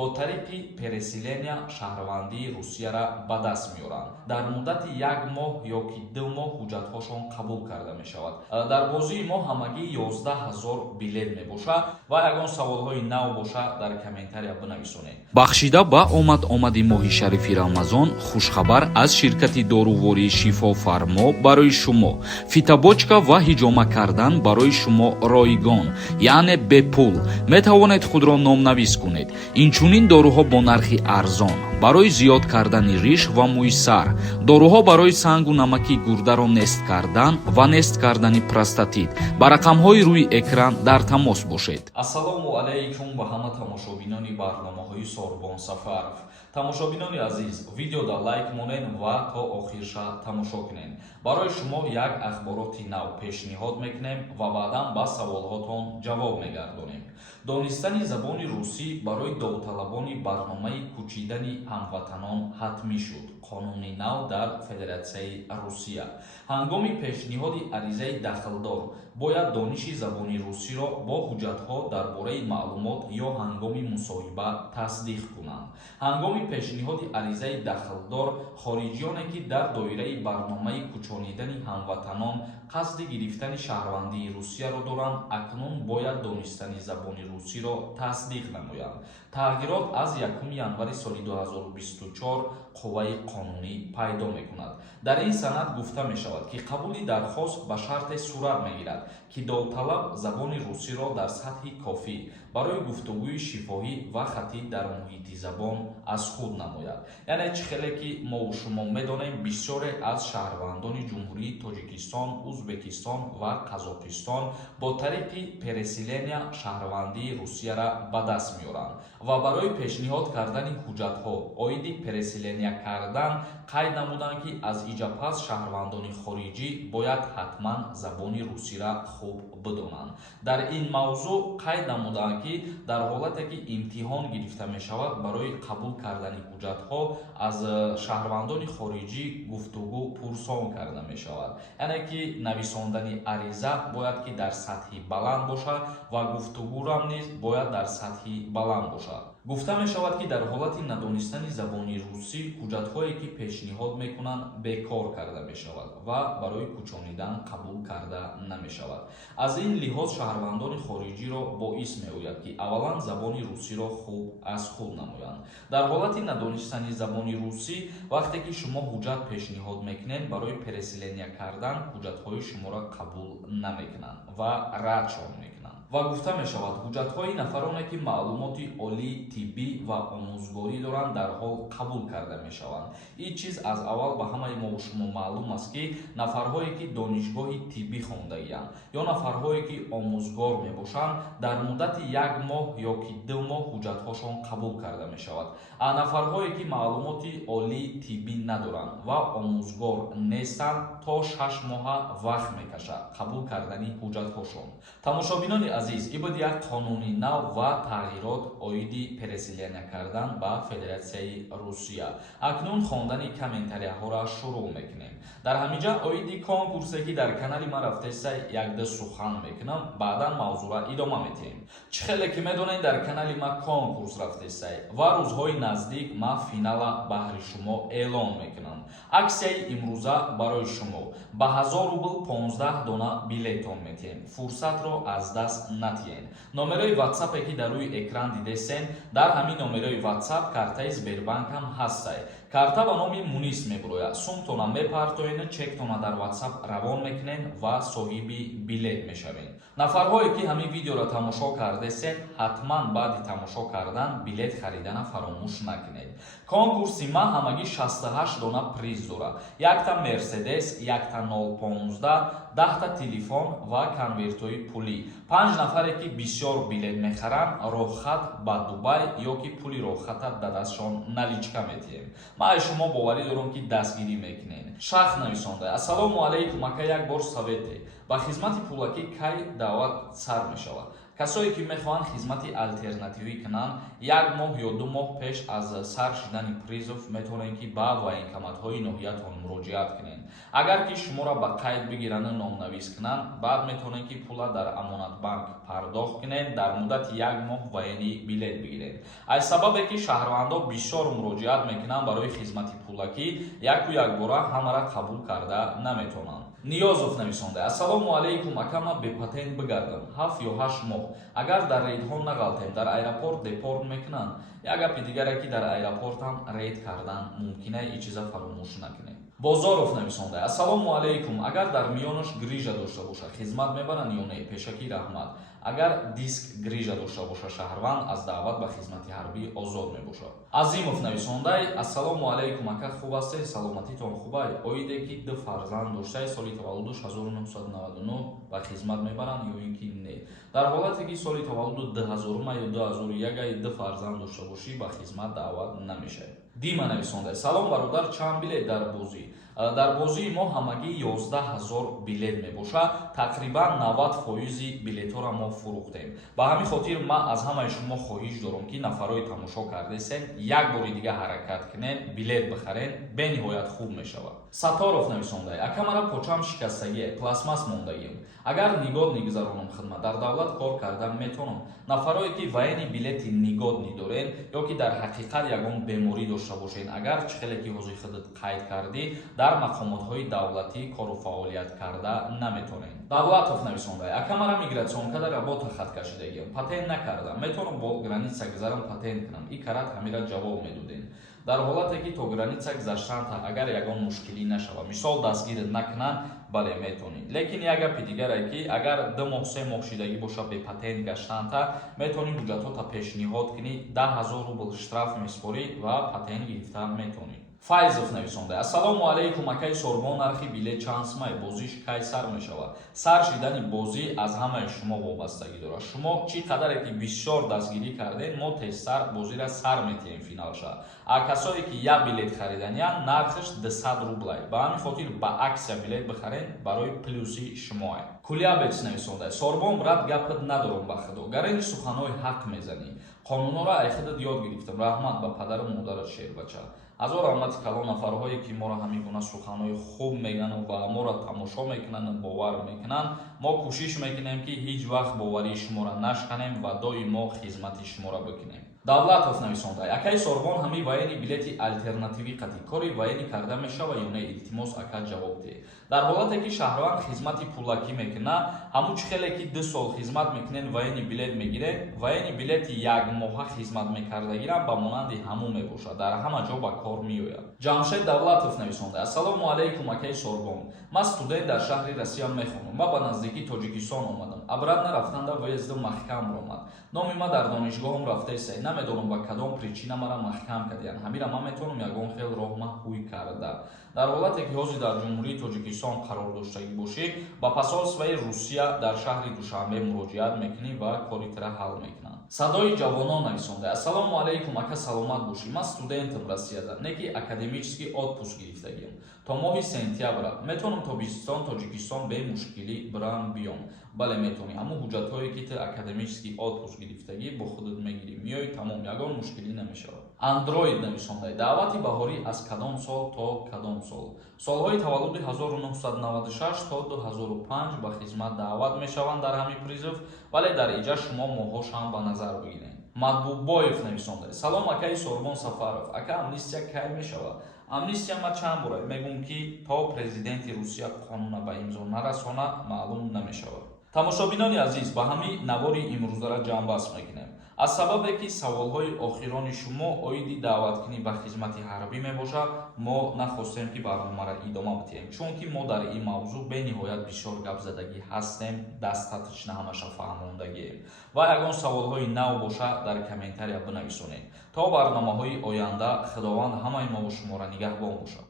бо тариқи переселения шаҳрвандии Русияра ба даст меоранд. Дар муддати 1 моҳ ё ки 2 моҳ ҳуҷҷатҳошон қабул карда мешавад. Дар бозии мо ҳамагӣ 11000 билет мебошад ва ягон саволҳои нав боша дар комментария бинависонед. Бахшида ба омади моҳи шарифи Рамазон хушхабар аз ширкати дорувори Шифо Фармо барои шумо. Фитобочка ва ҳиҷома кардан барои шумо ройгон, яъне бепул. Метавонед худро номнавис кунед. Инчунин доруҳо бо нархи арзон барои зиёд кардани риш ва мӯи сар, доруҳо барои сангу намаки гурдаро нест кардан ва нест кардани простатит. Ба рақамҳои рӯи экран дар тамос бошед. Ассалому алайкум ва ҳама тамошобинони барномаҳои Сорбон Сафаров. Тамошобинони азиз, видеода лайк монед ва то охирша тамошо кунед. Барои шумо як ахбороти нав пешниҳод мекунем ва баъдан ба саволҳотон ҷавоб мегардонем. Донистани забони русӣ барои довталабони барномаи кӯчидани ҳамватанон ҳатмӣ шуд. Қонуни нав дар Федератсияи Русия. Ҳангоми пешниҳоди аризаи дахлдор бояд дониши забони русиро бо ҳуҷҷатҳо дар бораи маълумот ё ҳангоми мусоҳиба тасдиқ кунанд. Ҳангоми пешниҳоди аризаи дахлдор, хориҷиёне ки дар доираи барномаи кӯчонидани ҳамватанон қасди гирифтани шаҳрвандии Русияро доранд, акнун бояд донистани забони русиро тасдиқ намоянд. Тағйирот аз 1 январи соли 2024 қувваи қонунӣ пайдо мекунад. Дар ин санад гуфта мешавад, ки қабули дархост ба шарте сурат мегирад, ки довталаб забони русиро дар сатҳи кофӣ барои гуфтугӯи шифоҳӣ ва хатӣ дар муҳити забон аз худ намояд. Яъне чӣ хеле ки мо шумо медонем, бисёре аз шаҳрвандони ҷумҳурии Тоҷикистон, Узбекистон ва Қазоқистон бо тариқи переселения шаҳрвандии Русияра ба даст меоранд ва барои пешниҳод кардани ҳуҷҷатҳо оиди переселения кардан қайд намуданд, ки аз иҷа пас шаҳрвандони хориҷӣ бояд ҳатман забони русиро хуб бидонанд. Дар ин мавзӯъ қайд намуданд, ки дар ҳолате ки имтиҳон гирифта мешавад барои қабул кардани ҳуҷҷатҳо аз шаҳрвандони хориҷӣ гуфтугӯ пурсон карда мешавад. Яъне ки нависондани ариза бояд ки дар сатҳи баланд бошад ва гуфтугӯрам низ бояд дар сатҳи баланд бошад. гуфта мешавад, ки дар ҳолати надонистани забони русӣ ҳуҷҷатҳое ки пешниҳод мекунанд бекор карда мешавад ва барои кӯчонидан қабул карда намешавад. аз ин лиҳоз шаҳрвандони хориҷиро боис меояд, ки аввалан забони русиро хуб аз худ намоянд. дар ҳолати надонистани забони русӣ, вақте ки шумо ҳуҷҷат пешниҳод мекунед барои переселения кардан, ҳуҷҷатҳои шуморо қабул намекунанд ва радшон мекунанд. ва гуфта мешавад, ҳуҷҷатҳои нафароне ки маълумоти олии тиббӣ ва омӯзгорӣ доранд дар ҳол қабул карда мешаванд. ин чиз аз аввал ба ҳамаи мо шумо маълум аст, ки нафарҳое ки донишгоҳи тиббӣ хондаиянд ё нафарҳое ки омӯзгор мебошанд, дар муддати 1 моҳ ё ки 2 моҳ ҳуҷҷатҳошон қабул карда мешавад. аз нафарҳое ки маълумоти олии тиббӣ надоранд ва омӯзгор нестанд, то 6 моҳа вақт мекашад қабул кардани ҳуҷҷатҳошон. тамошобинони азиз, ин буд як қонуни нав ва тағйирот оиди переселения кардан ба Федератсияи Русия. акнун хондани комментарияҳоро шурӯъ мекунем. дар ҳаминҷа оиди конкурсе ки дар канали ма рафтеса якда сухан мекунам, баъдан мавзӯъро идома метиҳем. чӣ хеле ки медонед, дар канали ма конкурс рафтеса ва рӯзҳои наздик ма финала баҳри шумо эълон мекунам. аксияи имрӯза барои шумо ба 1000 рубл 15 дона билетон метиҳем. фурсатро аз даст натиҳед. номерои ватсапе ки дар рӯи экран дидесен, дар ҳамин номерои ватсап картаи Сбербанкам ҳастад. карта ба номи Мунис мебурояд. сумтона мепартоен, чектона дар ватсап равон мекунен ва соҳиби билет мешавед. нафарҳое ки ҳамин видеоро тамошо кардесен, ҳатман баъди тамошо кардан билет харидана фаромӯш накунед. конкурси ма ҳамагӣ 68 дона приз дорад. якта Мерседес, якта 015, 10 та телефон ва конвертҳои пулӣ. 5 нафаре ки бисёр билет мехаранд, роҳхат ба Дубай ё ки пули роҳхата ба дастшон наличка метиҳем. ман шумо боварӣ дорам, ки дастгирӣ мекунед. шахс нависонда: ассалому алайкум, ака, як бор совете. ба хизмати пулакӣ кай даъват сар мешавад? касое ки мехоҳанд хизмати алтернативӣ кунанд 1 моҳ ё 2 моҳ пеш аз сар шидани призов метавонед ки ба военкоматҳои ноҳиятон муроҷиат кунед. агар ки шуморо ба қайд бигиранд номнавис кунанд баъд метавонед ки пула дар амонатбанк пардохт кунед дар муддати 1 моҳ военӣ билет бигиред. аз сабабе ки шаҳрвандо бисёр муроҷиат мекунанд барои хизмати пулакӣ яку якбора ҳамаро қабул карда наметавонанд. ниёзов нависонда: ассалому алайкум, ака ма бепатент бигардам 7 ё 8 моҳ. агар дар рейдҳо нағалтем дар аэропорт депорт мекунанд. як гапи дигаре ки дар аэропортам рейд кардан мумкина, ин чиза фаромӯш накунед. бозоров нависонда: ассалому алайкум, агар дар миёнаш грижа дошта боша хизмат мебаранд ё не? пешакӣ раҳмат. агар диск грижа дошта боша шаҳрванд аз даъват ба хизмати ҳарбӣ озод мебошад. азимов нависондай: ассалому алайкум, ака хуб астед? саломатитон хубай? оиде ки 2 фарзанд доштаи соли таваллудуш 1999 ба хизмат мебаранд ё ин ки не? дар ҳолате ки соли таваллуду 2000 ё 2001 2 фарзанд дошта бошӣ ба хизмат даъват намешавӣ. дима нависондай: салом бародар, чанд билет дар бозӣ? дар бозии мо ҳамагӣ 11000 билет мебошад. тақрибан 90% билетҳоро мо фурӯхтем. ба ҳамин хотир ман аз ҳамаи шумо хоҳиш дорам ки нафарои тамошо кардесен як бори дига ҳаракат кунед, билет бихарен, бениҳоят хуб мешавад. саторов нависондай: ака мара почам шикастагие, пластмас мондагиам. агар нигод нигзаронам хидмат, дар давлат кор карда метавонам. нафарое ки воени билети нигод нидорен ё ки дар ҳақиқат ягон беморӣ дошта бошед, агар чихеле ки ҳозир худат қайд кардӣ, дар мақомотҳои давлатӣ кору фаъолият карда наметавонед. давлатов нависондай: ака мара мигратсионка дар работа хат кашидагиам, патент накардам, метавонам бо граница гузарам патент кунам. ин карат ҳамира ҷавоб медодем. дар ҳолате ки то граница гузаштанда агар ягон мушкилӣ нашавад, мисол дастгират накунанд, бале метавонед. лекин як гапи дигаре ки агар 2 моҳ 3 моҳ шидагӣ боша бе патент гаштанда, метавонед ҳуҷҷатота пешниҳод кунӣ, 10000 рубл штраф меспорӣ ва патент гирифта метавонед. файзов нависонда: ассалому алайкум, акаи сорбон нархи билет чанд сумай? бозиш кай сар мешавад? сар шидани бозӣ аз ҳамаи шумо вобастагӣ дорад. шумо чӣ қадаре ки бисёр дастгирӣ кардед, мо тезтар бозира сар метиҳем финалша. а касое ки як билет хариданянд, нархаш 200 рублай. ба ҳамин хотир ба аксия билет бихарен, барои плюси шумоe. кулябец нависонда: сорбон брат, гапат надорам ба худо, гарани суханои ҳақ мезанӣ. қонунҳоро ай худат ёд гирифтам. раҳмат ба падару модарат шербача. ҳазор раҳмати калон нафарҳое ки моро ҳамин гуна суханои хуб мегӯянд ва моро тамошо мекунанд, бовар мекунанд. мо кӯшиш мекунем ки ҳеҷ вақт боварии шуморо нашканем ва доимо хизмати шуморо бикунем. давлатов нависондай: акаи сорбон ҳамин воени билети алтернативӣ қатӣ кори военӣ карда мешава ё не? илтимос ака ҷавоб диҳ. дар ҳолате ки шаҳрванд хизмати пулакӣ мекуна, ҳамун чихеле ки 2 сол хизмат мекунед, воени билет мегиред, воени билети 1 моҳа хизмат мекардагирам ба монанди ҳамун мебошад, дар ҳама ҷо ба кор меояд. ҷамшед давлатов нависондай: ассалому алайкум, акаи сорбон, ман студент дар шаҳри Россия мехонам. ман ба наздикии Тоҷикистон омадам. обратно рафтанда выезди маҳкам омад. номи ман дар донишгоҳам рафтаест, намедонам ба кадом причина мара маҳкам кардиянд. ҳамира ман метавонам ягон хел роҳ ма ҳуй карда. дар ҳолате ки ҳозир дар ҷумҳурии Тоҷикистон қарор доштагӣ бошӣ, ба посолствои Русия дар шаҳри Душанбе муроҷиат мекунӣ ва кори тира ҳал мекунанд. садои ҷавонон нависонда: ассалому алайкум, ака саломат бошӣ. ман студентам Россияда, не ки академический отпуск гирифтагиам. то моҳи сентябра метавонам тобистон Тоҷикистон бе мушкилӣ бирам биём. бале метавонӣ. ҳамун ҳуҷҷатҳое ки ту академический отпуск гирифтагӣ бо худат мегирӣ, миёй, тамом, ягон мушкилӣ намешавад. андроид нависондай: даъвати баҳорӣ аз кадом сол то кадом сол? солҳои таваллуди 1996 то 2005 ба хизмат даъват мешаванд дар ҳамин призив, вале дар иҷа шумо моҳошам ба назар бигиред. матбубоев нависондай: салом акаи сорбон Сафаров, ака амнистия кай мешавад? амнистия ма чанд бора мегӯм ки то президенти Русия қонуна ба имзо нарасона, маълум намешавад. тамошобинони азиз, ба ҳамин навори имрӯзара ҷамъбаст мекунем. аз сабабе ки саволҳои охирони шумо оиди даъваткунӣ ба хизмати ҳарбӣ мебошад, мо нахостем ки барномаро идома бидиҳем, чунки мо дар ин мавзӯъ бениҳоят бисёр гапзадагӣ ҳастем, дастаточна ҳамаша фаҳмондагием. ва ягон саволҳои нав боша дар комментария бинависонед. то барномаҳои оянда, худованд ҳамаи мо ва шуморо нигаҳбон бошад.